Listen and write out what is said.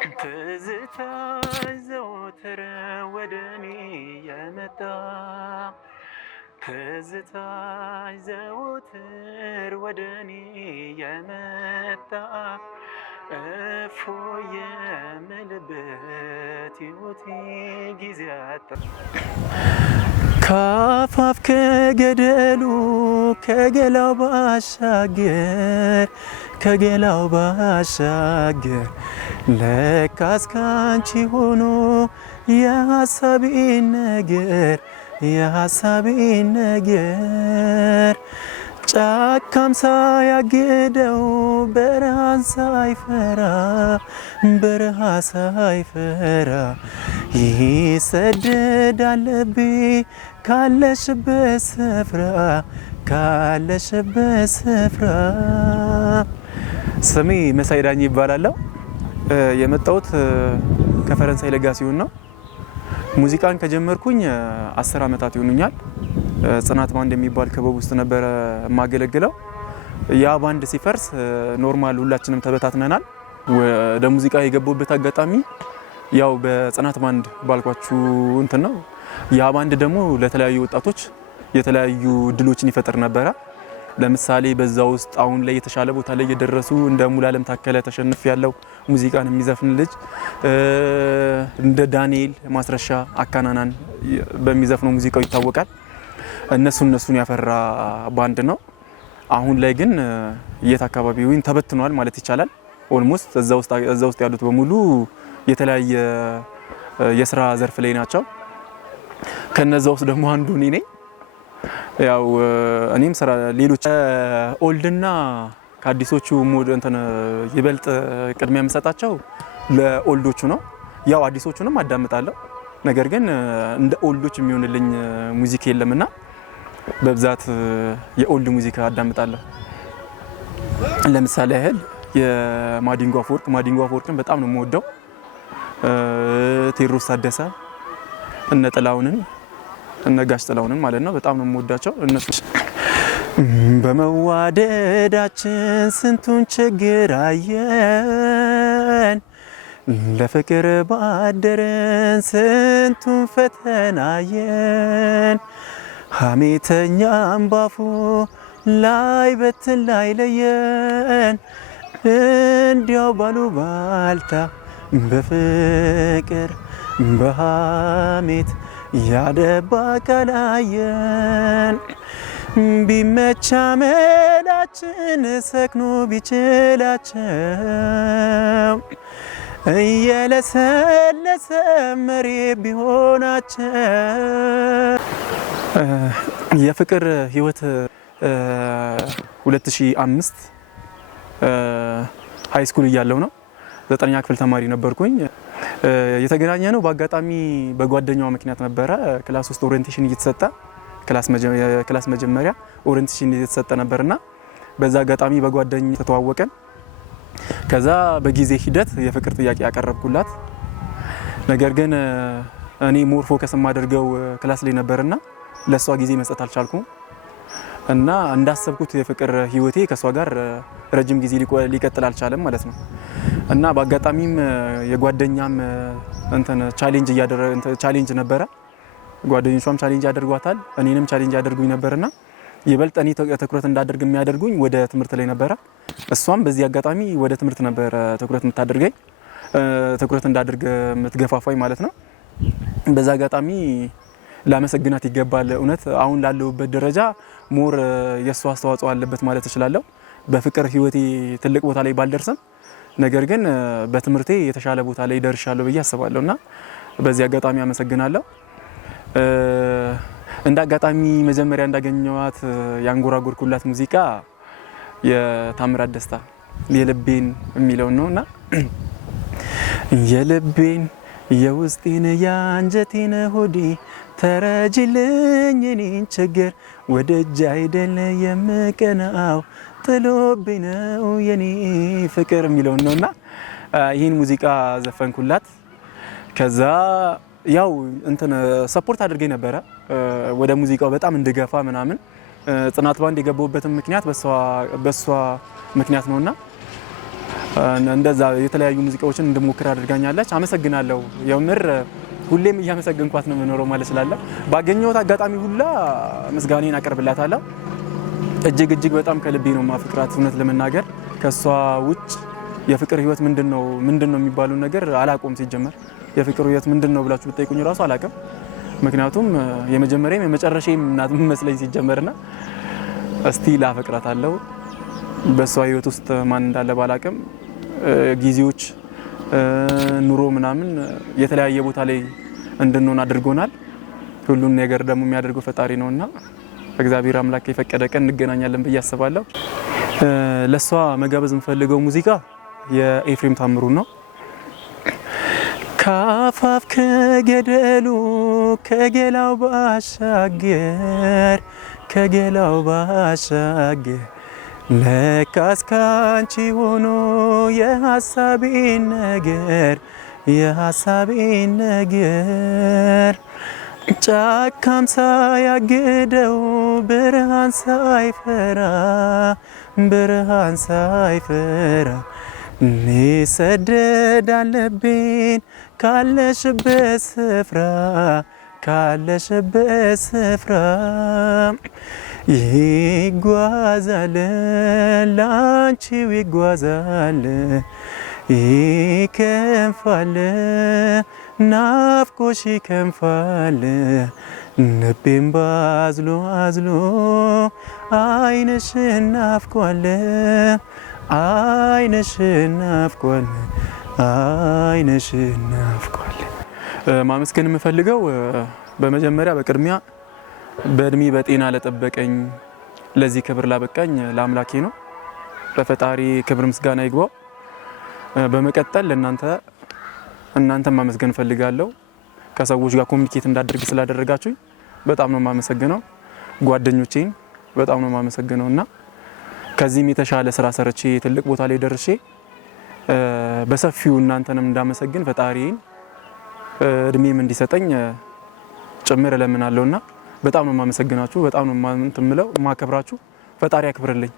ትዝታሽ ዘወትር ወደኔ የመጣ ትዝታሽ ዘወትር ወደኔ የመጣ እፎይ የምልበት ሕይወቴ ጊዜ አጣ ካፋፍ ከገደሉ ከገላው ባሻገር ለካስ ካንቺ ሆኖ የሐሳቤን ነገር ጫካም ሳያግደው በረሃ ሳይፈራ ይሰደዳል ልቤ ካለሽበት ስፍራ። ስሜ መሳይ ዳኝ ይባላለሁ። የመጣሁት ከፈረንሳይ ለጋሲዮን ነው። ሙዚቃን ከጀመርኩኝ 10 ዓመታት ይሆኑኛል። ጽናት ባንድ የሚባል ክበብ ውስጥ ነበረ የማገለግለው። ያ ባንድ ሲፈርስ ኖርማል ሁላችንም ተበታትነናል። ወደ ሙዚቃ የገባሁበት አጋጣሚ ያው በጽናት ባንድ ባልኳችሁ እንትን ነው። ያ ባንድ ደግሞ ለተለያዩ ወጣቶች የተለያዩ ድሎችን ይፈጥር ነበረ። ለምሳሌ በዛ ውስጥ አሁን ላይ የተሻለ ቦታ ላይ የደረሱ እንደ ሙሉዓለም ታከለ ተሸንፍ ያለው ሙዚቃን የሚዘፍን ልጅ እንደ ዳንኤል ማስረሻ አካናናን በሚዘፍነው ሙዚቃው ይታወቃል። እነሱን ያፈራ ባንድ ነው። አሁን ላይ ግን የት አካባቢውን ተበትኗል ማለት ይቻላል። ኦልሞስት እዛ ውስጥ ያሉት በሙሉ የተለያየ የስራ ዘርፍ ላይ ናቸው። ከነዛ ውስጥ ደግሞ አንዱ እኔ ነኝ። ያው እኔም ስራ ሌሎች ኦልድና ከአዲሶቹ ሞድ እንትን ይበልጥ ቅድሚያ የምሰጣቸው ለኦልዶቹ ነው። ያው አዲሶቹንም አዳምጣለሁ፣ ነገር ግን እንደ ኦልዶች የሚሆንልኝ ሙዚቃ የለምና በብዛት የኦልድ ሙዚቃ አዳምጣለሁ። ለምሳሌ ያህል የማዲንጎ አፈወርቅን በጣም ነው የምወደው። ቴዎድሮስ ታደሰ፣ እነ ጥላሁንን እነ ጋሽ ጥላሁንን ማለት ነው በጣም ነው የምወዳቸው እነሱ። በመዋደዳችን ስንቱን ችግር አየን፣ ለፍቅር ባደረን ስንቱን ፈተና አየን። ሐሜተኛም ባፉ ላይ በትን ላይ ለየን፣ እንዲያው ባሉባልታ በፍቅር በሐሜት ያደባ ቃላየን። ቢመቻ መላችን ሰክኖ ቢችላቸው እየለሰለሰ መሬት ቢሆናቸው። የፍቅር ህይወት 2005 ሃይ ስኩል እያለሁ ነው። 9ኛ ክፍል ተማሪ ነበርኩኝ። የተገናኘ ነው በአጋጣሚ በጓደኛዋ ምክንያት ነበረ። ክላስ ውስጥ ኦሪየንቴሽን እየተሰጠ ክላስ መጀመሪያ ኦሪየንቴሽን እየተሰጠ ነበርና በዛ አጋጣሚ በጓደኛ ተተዋወቀን። ከዛ በጊዜ ሂደት የፍቅር ጥያቄ ያቀረብኩላት፣ ነገር ግን እኔ ሞር ፎከስ የማደርገው ክላስ ላይ ነበርና ለሷ ጊዜ መስጠት አልቻልኩም እና እንዳሰብኩት የፍቅር ህይወቴ ከሷ ጋር ረጅም ጊዜ ሊቀጥል አልቻለም ማለት ነው። እና በአጋጣሚም የጓደኛም እንትን ቻሌንጅ ነበረ። ጓደኞቿም ቻሌንጅ ያደርጓታል፣ እኔንም ቻሌንጅ ያደርጉኝ ነበርና ይበልጥ እኔ ትኩረት እንዳደርግ የሚያደርጉኝ ወደ ትምህርት ላይ ነበረ። እሷም በዚህ አጋጣሚ ወደ ትምህርት ነበረ ትኩረት የምታደርገኝ፣ ትኩረት እንዳደርግ የምትገፋፋኝ ማለት ነው። በዛ አጋጣሚ ላመሰግናት ይገባል። እውነት አሁን ላለሁበት ደረጃ ሞር የሷ አስተዋጽኦ አለበት ማለት እችላለሁ። በፍቅር ህይወቴ ትልቅ ቦታ ላይ ባልደርስም ነገር ግን በትምህርቴ የተሻለ ቦታ ላይ ደርሻለሁ ብዬ አስባለሁና በዚህ አጋጣሚ አመሰግናለሁ። እንደ አጋጣሚ መጀመሪያ እንዳገኘዋት ያንጎራጎርኩላት ሙዚቃ የታምራት ደስታ የልቤን የሚለው ነውና የልቤን የውስጤን የአንጀቴን ሆዴ ተረጅልኝ የኔን ችግር ወደጅ አይደለ የምቀናው ጥሎብኝ ነው የኔ ፍቅር የሚለው ነውና ይህን ሙዚቃ ዘፈንኩላት። ከዛ ያው እንትን ሰፖርት አድርገኝ ነበረ ወደ ሙዚቃው በጣም እንድገፋ ምናምን። ጽናት ባንድ የገባሁበትም ምክንያት በሷ ምክንያት ነውና እንደዛ የተለያዩ ሙዚቃዎችን እንድሞክር አድርጋኛለች። አመሰግናለሁ። የምር ሁሌም እያመሰገንኳት ነው የምኖረው ማለት ስላለ ባገኘሁት አጋጣሚ ሁላ ምስጋናዬን አቀርብላታለሁ። እጅግ በጣም ከልቤ ነው ማፍቅራት። እውነት ለመናገር ከሷ ውጭ የፍቅር ህይወት ምንድነው የሚባለው ነገር አላቆም። ሲጀመር የፍቅር ህይወት ምንድነው ብላችሁ ብትጠይቁኝ ራሱ አላቀም። ምክንያቱም የመጀመሪያም የመጨረሻም እናት መስለኝ ሲጀመርና እስቲ ላፈቅራታለሁ። በሷ ህይወት ውስጥ ማን እንዳለ ባላቀም ጊዜዎች ኑሮ ምናምን የተለያየ ቦታ ላይ እንድንሆን አድርጎናል። ሁሉን ነገር ደግሞ የሚያደርገው ፈጣሪ ነውና እግዚአብሔር አምላክ የፈቀደ ቀን እንገናኛለን ብዬ አስባለሁ። ለሷ መጋበዝ የምፈልገው ሙዚቃ የኤፍሬም ታምሩ ነው። ካፋፍ ከገደሉ ከገላው ባሻገር ለካስ ካንቺ ሆኖ የሐሳቤን ነገር ጫካም ሳያግደው ብርሃን ሳይፈራ ሊሰደድ አለብኝ ካለሽበት ስፍራ ይጓዛል ላንቺው ይጓዛል ይከንፋል ናፍቆሽ ይከንፋል ልቤም ባዝሎ ዓይንሽን ናፍቋል ማመስገን የምፈልገው በመጀመሪያ በቅድሚያ በእድሜ በጤና ለጠበቀኝ ለዚህ ክብር ላበቃኝ ለአምላኬ ነው። ለፈጣሪ ክብር ምስጋና ይግባው። በመቀጠል እናንተም ማመስገን ፈልጋለሁ። ከሰዎች ጋር ኮሚኒኬት እንዳደርግ ስላደረጋችሁኝ በጣም ነው ማመሰግነው። ጓደኞቼን በጣም ነው ማመሰግነውና ከዚህም የተሻለ ስራ ሰርቼ ትልቅ ቦታ ላይ ደርሼ በሰፊው እናንተንም እንዳመሰግን ፈጣሪን እድሜም እንዲሰጠኝ ጭምር እለምናለሁና በጣም ነው ማመሰግናችሁ። በጣም ነው ማከብራችሁ። ፈጣሪ ያክብርልኝ።